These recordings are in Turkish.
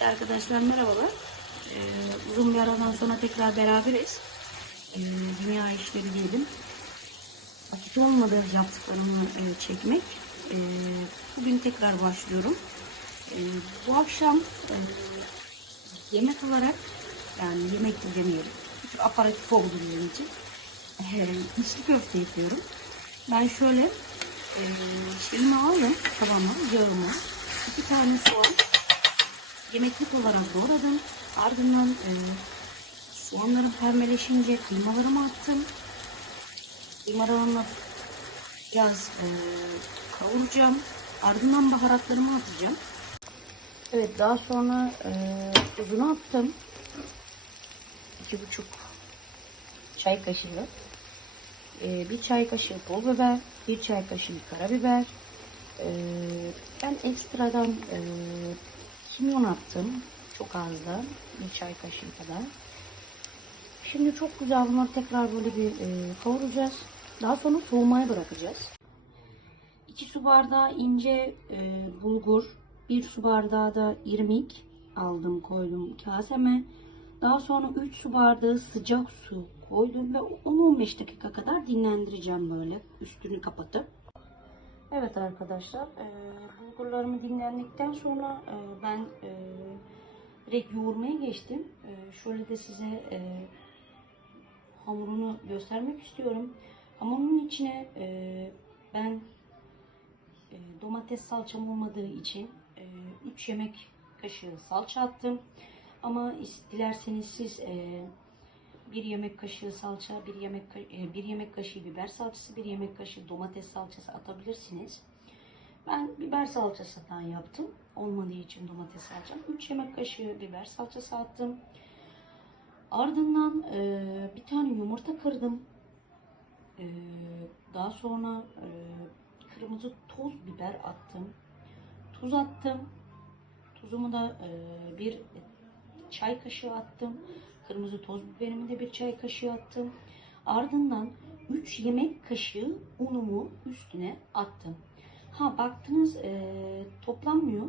Evet arkadaşlar merhabalar. Ee, uzun bir aradan sonra tekrar beraberiz. Ee, dünya işleri diyelim. Vakit olmadı yaptıklarımı e, çekmek. Ee, bugün tekrar başlıyorum. Ee, bu akşam e, yemek olarak yani yemek de demeyelim. Çünkü aparatif oldu benim için. Ee, içli köfte yapıyorum. Ben şöyle e, şeyimi aldım tavama, yağımı, iki tane soğan, yemeklik olarak doğradım. Ardından e, soğanlarım pembeleşince kıymalarımı attım. Kıymalarımı biraz e, kavuracağım. Ardından baharatlarımı atacağım. Evet daha sonra e, tuzunu attım. İki buçuk çay kaşığı. E, bir çay kaşığı pul biber, bir çay kaşığı karabiber. E, ben ekstradan e, kimyon attım. Çok az. Bir çay kaşığı kadar. Şimdi çok güzel bunları tekrar böyle bir e, kavuracağız. Daha sonra soğumaya bırakacağız. 2 su bardağı ince e, bulgur, 1 su bardağı da irmik aldım koydum kaseme. Daha sonra 3 su bardağı sıcak su koydum ve 10-15 dakika kadar dinlendireceğim böyle üstünü kapatıp. Evet arkadaşlar e, bulgurlarımı dinlendikten sonra e, ben e, direkt yoğurmaya geçtim. E, şöyle de size e, hamurunu göstermek istiyorum. Hamurun içine e, ben e, domates salçam olmadığı için 3 yemek kaşığı salça attım. Ama dilerseniz siz e, bir yemek kaşığı salça, bir yemek ka- e, bir yemek kaşığı biber salçası, bir yemek kaşığı domates salçası atabilirsiniz. Ben biber salçasından yaptım. Olmadığı için domates salçam. 3 yemek kaşığı biber salçası attım. Ardından e, bir tane yumurta kırdım. E, daha sonra e, kırmızı toz biber attım. Tuz attım. Tuzumu da e, bir çay kaşığı attım. Kırmızı toz biberimi de bir çay kaşığı attım. Ardından 3 yemek kaşığı unumu üstüne attım. Ha baktınız e, toplanmıyor.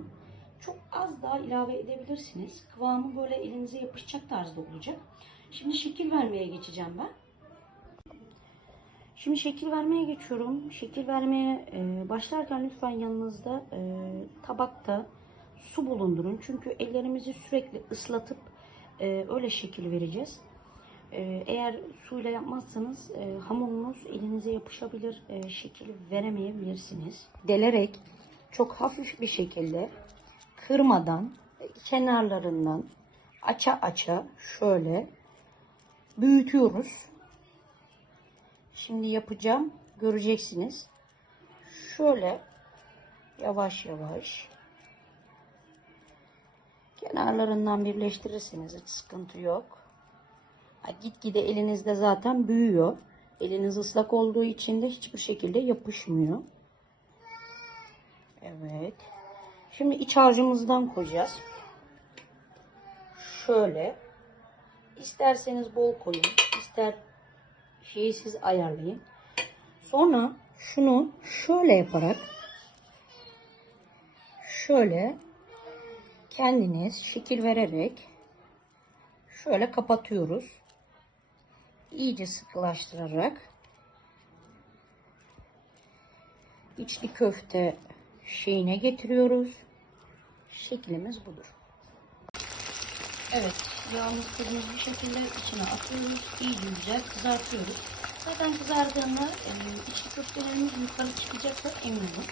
Çok az daha ilave edebilirsiniz. Kıvamı böyle elinize yapışacak tarzda olacak. Şimdi şekil vermeye geçeceğim ben. Şimdi şekil vermeye geçiyorum. Şekil vermeye e, başlarken lütfen yanınızda e, tabakta su bulundurun. Çünkü ellerimizi sürekli ıslatıp e, öyle şekil vereceğiz. E, eğer suyla yapmazsanız e, hamurunuz elinize yapışabilir, e, şekil veremeyebilirsiniz. Delerek çok hafif bir şekilde kırmadan kenarlarından aça aça şöyle büyütüyoruz. Şimdi yapacağım. Göreceksiniz. Şöyle yavaş yavaş kenarlarından birleştirirsiniz. Hiç sıkıntı yok. Gitgide elinizde zaten büyüyor. Eliniz ıslak olduğu için de hiçbir şekilde yapışmıyor. Evet. Şimdi iç harcımızdan koyacağız. Şöyle. İsterseniz bol koyun. ister şeyi siz ayarlayın. Sonra şunu şöyle yaparak şöyle kendiniz şekil vererek şöyle kapatıyoruz. İyice sıkılaştırarak içli köfte şeyine getiriyoruz. Şeklimiz budur. Evet, yağımız kızmış bir şekilde içine atıyoruz. İyice güzel kızartıyoruz. Zaten kızardığında e, içli köftelerimiz yukarı çıkacaksa emin olun.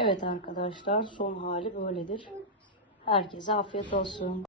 Evet arkadaşlar, son hali böyledir. Herkese afiyet olsun.